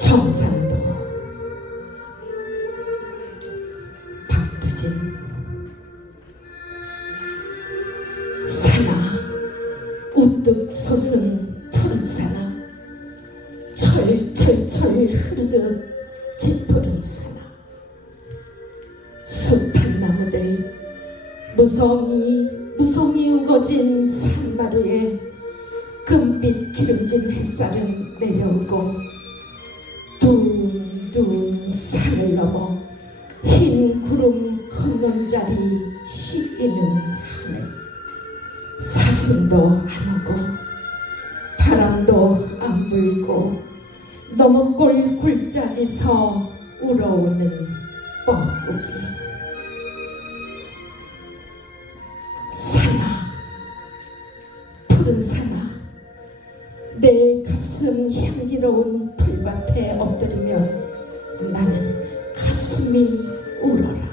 정산도. 박두진. 사나. 우뚝 솟은 푸른사나. 철철철 흐르듯 짙푸른 사나. 숱한 나무들 무성히 무성히 우거진 산마루에 금빛 기름진 햇살은 내려오고 둥둥 산을 넘어 흰 구름 건넌 자리 씻기는 하늘. 사슴도 안 오고 바람도 안 불고 너무 꼴굴짝에서 울어오는 뻐꾸기. 사나 푸른 사나 내 가슴 향기로운 풀밭에 엎드리면 나는 가슴이 울어라.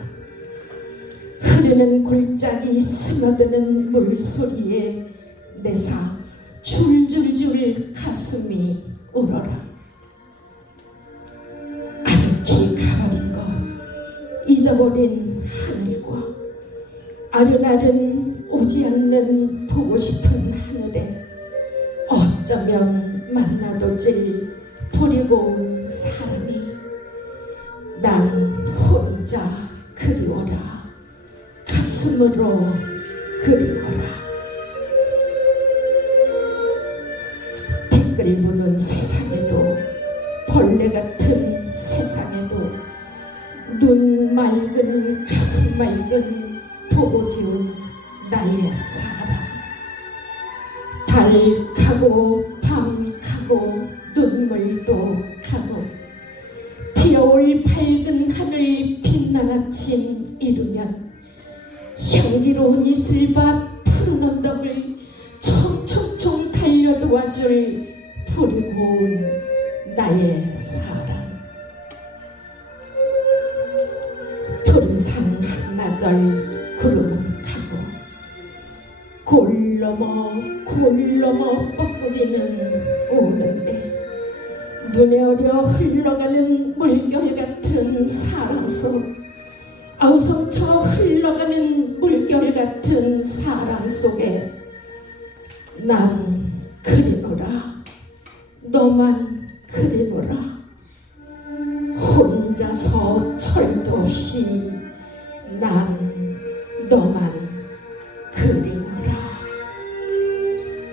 흐르는 골짜기 스며드는 물소리에 내사 줄줄줄 가슴이 울어라. 아득히 가버린 것 잊어버린 하늘과 아른아른 오지 않는 보고 싶은 하늘에 어쩌면 만나도 질 버리고 온 사람이 난 혼자 그리워라. 가슴으로 그리워라. 댓글 부는 세상에도 벌레 같은 세상에도 눈 맑은 가슴 맑은 보고 지운 나의 사랑 달 가고 밤 가고 눈물도 가고 빛난 아침 이루면 향기로운 이슬밭 푸른 언덕을 총총총 달려 도와줄 부리고 온 나의 사랑. 푸른 산 한나절 구름은 가고 골 넘어 골 넘어 뻐꾸기는 오는데 눈에 어려 흘러가는 물결 같은 사랑 속 아우성쳐 흘러가는 물결 같은 사랑 속에 난 그리노라. 너만 그리노라. 혼자서 철도 없이 난 너만